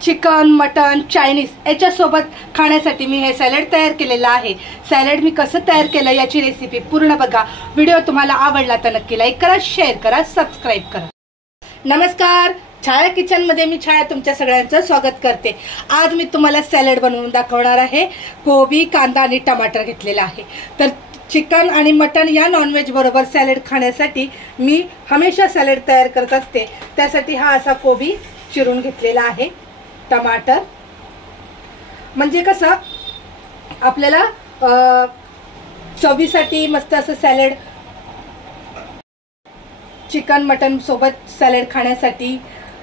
Chicken, mutton, Chinese याच्यासोबत खाण्यासाठी मी हे सॅलड तयार केलेलं आहे। सॅलड मी कसं तयार केलं याची रेसिपी पूर्ण बघा। व्हिडिओ तुम्हाला आवडला तर नक्की लाईक करा, शेअर करा, सबस्क्राईब करा। नमस्कार, छाया किचन मध्ये मी छाया तुमच्या सगळ्यांचं स्वागत करते। आज मी तुम्हाला सॅलड बनवून दाखवणार आहे। कोबी, कांदा आणि टमाटर घेतलेला आहे। तर चिकन आणि मटन या नॉनव्हेज बरोबर सॅलड खाण्यासाठी मी हमेशा सॅलड तयार करत असते। त्यासाठी हा असा कोबी चिरून घेतलेला आहे, टमाटर, म्हणजे कसं आपल्याला चवीसाठी मस्त असं सॅलड, चिकन मटन सोबत सॅलड खाण्यासाठी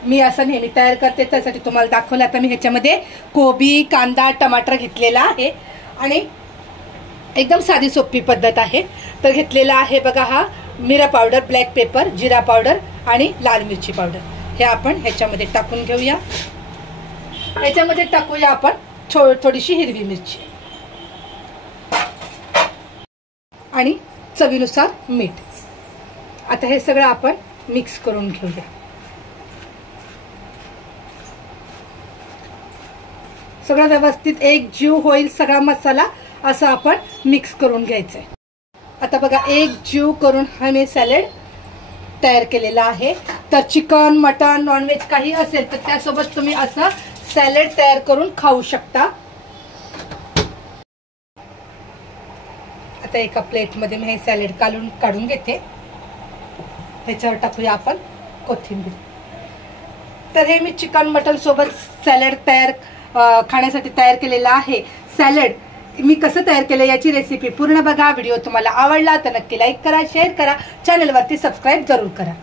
मी असं नेहमी तयार करते। त्यासाठी तुम्हाला दाखवलं। आता मी ह्याच्यामध्ये कोबी, कांदा, टमाटर घेतलेला आहे आणि एकदम साधी सोपी पद्धत आहे। तर घेतलेला आहे बघा हा मिरा पावडर, ब्लॅक पेपर, जिरा पावडर आणि लाल मिरची पावडर। हे आपण ह्याच्यामध्ये टाकून घेऊया। ह्याच्यामध्ये टाकूया आपण थोडीशी हिरवी मिरची आणि चवीनुसार मीठ। आता हे सगळं आपण मिक्स करून घेऊया। सगळं व्यवस्थित एक जीव होईल सगळा मसाला असं आपण मिक्स करून घ्यायचंय। आता बघा एक जीव करून हा मी सॅलड तयार केलेला आहे। तर चिकन, मटन, नॉनव्हेज काही असेल तर त्यासोबत तुम्ही असं सॅलड तयार करून खाऊ शकता। आता एका प्लेट मध्ये मी हे सॅलड काढून घेते। ह्याच्यावर टाकूया आपण कोथिंबीर। तर हे मी चिकन मटन सोबत सॅलड खाण्यासाठी तयार केलेला आहे। सॅलड मी कसं तयार केलं याची रेसिपी पूर्ण बघा। व्हिडिओ तुम्हाला आवडला तर नक्की लाईक करा, शेअर करा, चॅनलवरती सबस्क्राईब जरूर करा।